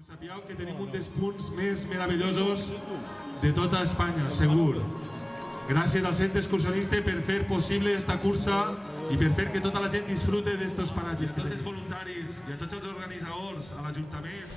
Sappieu que tenim un dels punts més meravellosos de tota Espanya, segur. Gràcies al Centre Excursionista per fer possible esta cursa i per fer que tota la gent disfrute d'estos paratges. A tots els voluntaris i a tots els organitzadors, a l'Ajuntament,